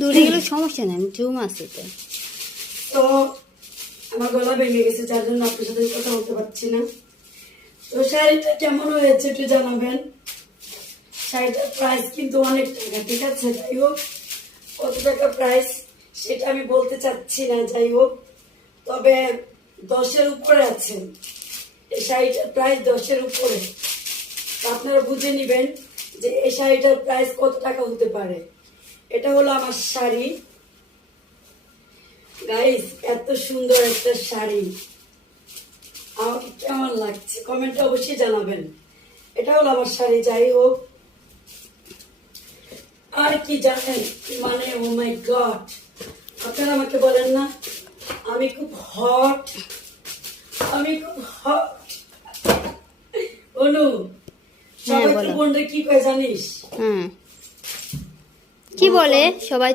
দূরে গেলে সমস্যা নেই, আমি জুম আছে তো। তো আমার গলা ভেঙে গেছে, যার জন্য আপনার সাথে কথা বলতে পারছি না। তো শাড়িটা কেমন হয়েছে একটু জানাবেন। শাড়িটার প্রাইস কিন্তু অনেক টাকা, ঠিক আছে? যাই হোক, কত টাকা প্রাইস সেটা আমি বলতে চাচ্ছি না। যাই হোক, তবে 10-এর উপরে আছে এই শাড়িটার প্রাইস, 10-এর উপরে। তো আপনারা বুঝে নিবেন যে এই শাড়িটার প্রাইস কত টাকা হতে পারে। এটা হলো আমার শাড়ি গাইস, এত সুন্দর একটা শাড়ি, আমাকে কেমন লাগছে কমেন্টে অবশ্যই জানাবেন। এটা হলো আমার শাড়ি। যাই হোক, আর কি জানেন, মানে ও মাই গড, আপনারা আমাকে বলেন না আমি খুব হট, আমি খুব হট। অনু, সবাই তো বোনরা কি কয় জানিস? কি বলে সবাই?